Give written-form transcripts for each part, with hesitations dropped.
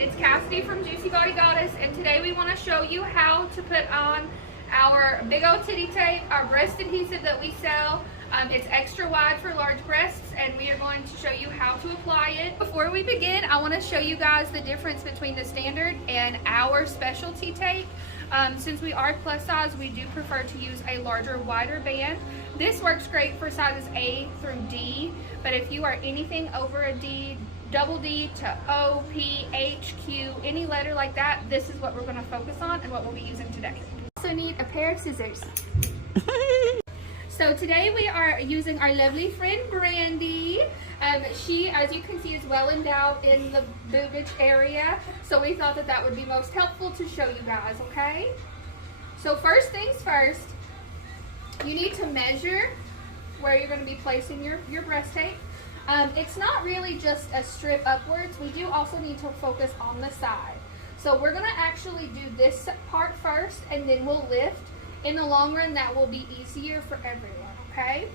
it's Cassidy from Juicy Body Goddess, and today we want to show you how to put on our big old titty tape, our breast adhesive that we sell. It's extra wide for large breasts, and we are going to show you how to apply it. Before we begin, I want to show you guys the difference between the standard and our specialty tape. Since we are plus size, we do prefer to use a larger, wider band. This works great for sizes A through D, but if you are anything over a D, double D to O, P, H, Q, any letter like that, this is what we're going to focus on and what we'll be using today. Also need a pair of scissors. So today we are using our lovely friend Brandy. She, as you can see, is well endowed in the boobage area, so we thought that that would be most helpful to show you guys, okay? So first things first, you need to measure where you're going to be placing your breast tape. It's not really just a strip upwards. We do also need to focus on the side. So we're going to actually do this part first, and then we'll lift. In the long run, that will be easier for everyone, okay?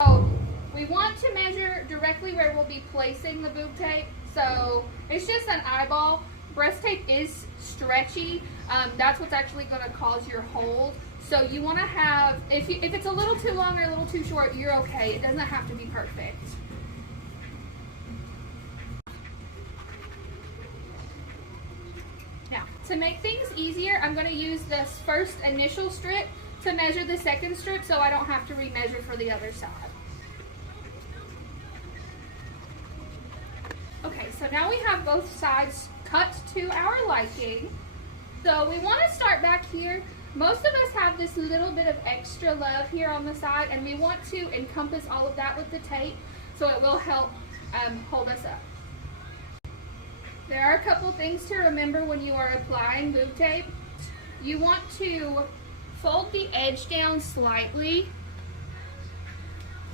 So we want to measure directly where we'll be placing the boob tape. So it's just an eyeball. Breast tape is stretchy. That's what's actually going to cause your hold. So you want to have, if it's a little too long or a little too short, you're okay. It doesn't have to be perfect. Now, to make things easier, I'm going to use this first initial strip to measure the second strip so I don't have to remeasure for the other side. Okay, so now we have both sides cut to our liking. So we want to start back here. Most of us have this little bit of extra love here on the side, and we want to encompass all of that with the tape so it will help hold us up. There are a couple things to remember when you are applying boob tape. You want to fold the edge down slightly.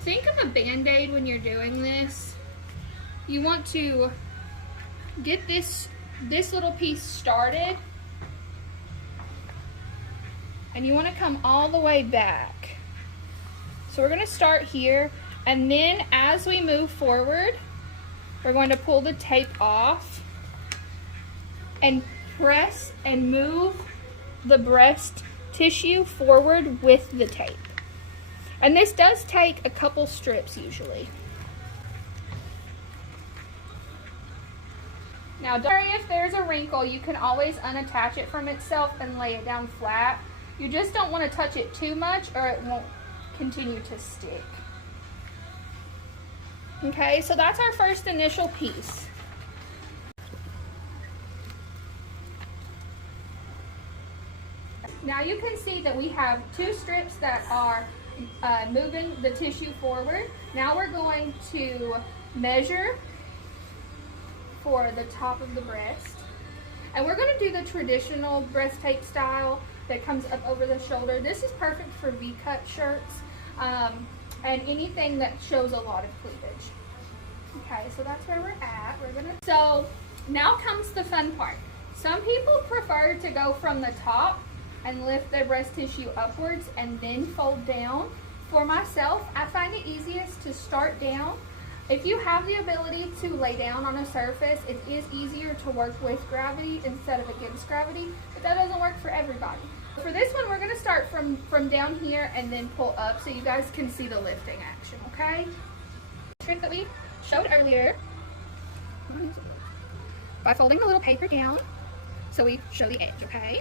Think of a band-aid when you're doing this. You want to get this little piece started, and you want to come all the way back. So we're going to start here, and then as we move forward, we're going to pull the tape off and press and move the breast tissue forward with the tape. And this does take a couple strips usually. Now, don't worry if there's a wrinkle. You can always unattach it from itself and lay it down flat. You just don't want to touch it too much or it won't continue to stick. Okay, so that's our first initial piece. Now you can see that we have two strips that are moving the tissue forward. Now we're going to measure for the top of the breast. And we're going to do the traditional breast tape style that comes up over the shoulder. This is perfect for V-cut shirts and anything that shows a lot of cleavage. Okay, so that's where we're at. So now comes the fun part. Some people prefer to go from the top and lift their breast tissue upwards and then fold down. For myself, I find it easiest to start down. If you have the ability to lay down on a surface, it is easier to work with gravity instead of against gravity, but that doesn't work for everybody. For this one, we're going to start from down here and then pull up so you guys can see the lifting action, okay? Trick that we showed earlier by folding the little paper down so we show the edge, okay?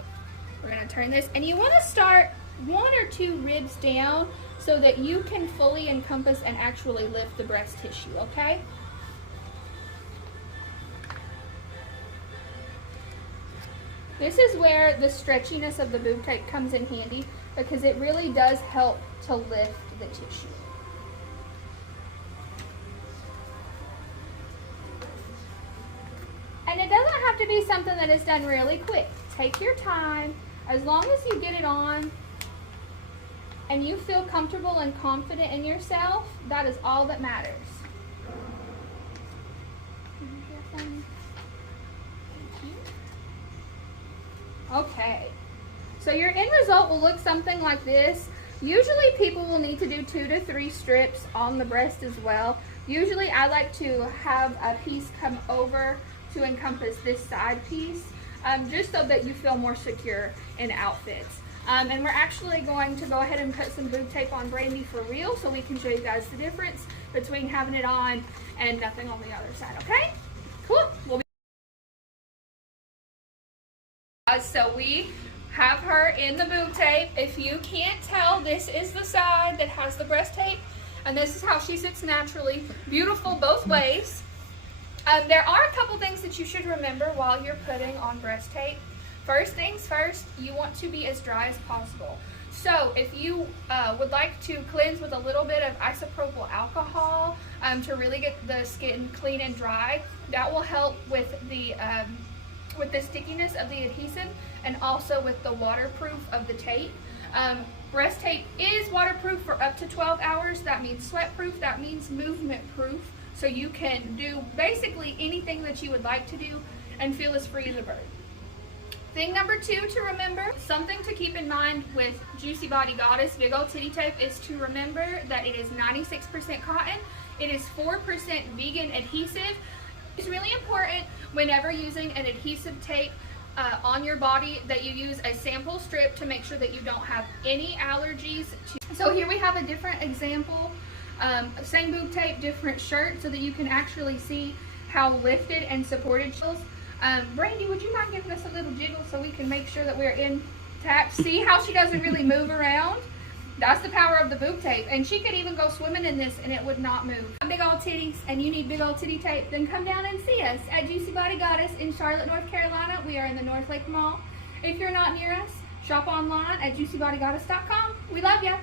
We're going to turn this, and you want to start 1 or 2 ribs down so that you can fully encompass and actually lift the breast tissue, okay? This is where the stretchiness of the boob tape comes in handy because it really does help to lift the tissue. And it doesn't have to be something that is done really quick. Take your time. As long as you get it on and you feel comfortable and confident in yourself, that is all that matters. Okay, so your end result will look something like this. Usually people will need to do 2 to 3 strips on the breast as well. Usually I like to have a piece come over to encompass this side piece, just so that you feel more secure in outfits. And we're actually going to go ahead and put some boob tape on Brandy for real, so we can show you guys the difference between having it on and nothing on the other side, okay? Cool. So we have her in the boob tape. If you can't tell, this is the side that has the breast tape, and this is how she sits naturally. Beautiful both ways. There are a couple things that you should remember while you're putting on breast tape. First things first, you want to be as dry as possible. So if you would like to cleanse with a little bit of isopropyl alcohol to really get the skin clean and dry, that will help with the stickiness of the adhesive and also with the waterproof of the tape. Breast tape is waterproof for up to 12 hours. That means sweat proof, that means movement proof. So you can do basically anything that you would like to do and feel as free as a bird. Thing number 2 to remember, something to keep in mind with Juicy Body Goddess Big Old Titty Tape is to remember that it is 96% cotton. It is 4% vegan adhesive. It's really important whenever using an adhesive tape on your body that you use a sample strip to make sure that you don't have any allergies. So here we have a different example, same boob tape, different shirt, so that you can actually see how lifted and supported she feels. Brandy, would you mind giving us a little jiggle so we can make sure that we're intact? See how she doesn't really move around? That's the power of the boob tape. And she could even go swimming in this and it would not move. Big old titties and you need big old titty tape, then come down and see us at Juicy Body Goddess in Charlotte, North Carolina. We are in the North Lake Mall. If you're not near us, shop online at juicybodygoddess.com. We love ya.